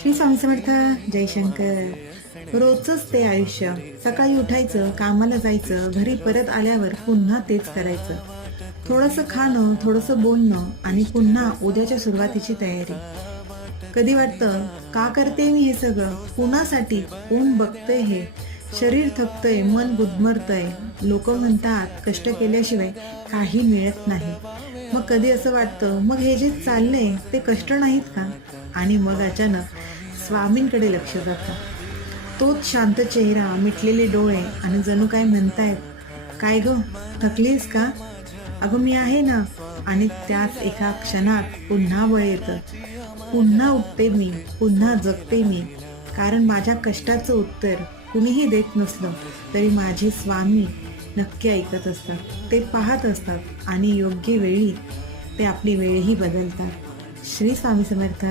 श्री स्वामी समर्थ जयशंकर रोजच ते आयुष्य. सकाळी उठायचं कामाला जायचं घरी परत आल्यावर पुन्हा तेच करायचं. थोडंसं खाणं थोडंसं बोलणं आणि पुन्हा उद्याच्या सुरुवातीची तयारी. कधी वाटतं का करते मी हे सगळं? कुणासाठी? कोण बघतंय हे? शरीर थकतंय मन गुदमरतंय. लोक म्हणतात कष्ट केल्याशिवाय काही मिळत नाही. मग कधी असं वाटतं मग हे जे चाललंय ते कष्ट नाहीत का? आणि मग अचानक स्वामींकडे लक्ष जातं. तोच शांत चेहरा मिटलेले डोळे आणि जणू काय म्हणतायत काय ग थकलीस का? अगं मी आहे ना. आणि त्याच एका क्षणात पुन्हा बळ येतं. पुन्हा उठते मी पुन्हा जगते मी. कारण माझ्या कष्टाचं उत्तर कुणीही देत नसलं तरी माझे स्वामी नक्की ऐकत असतात. ते पाहत असतात आणि योग्य वेळी ते आपली वेळही बदलतात. श्री स्वामी समर्थ.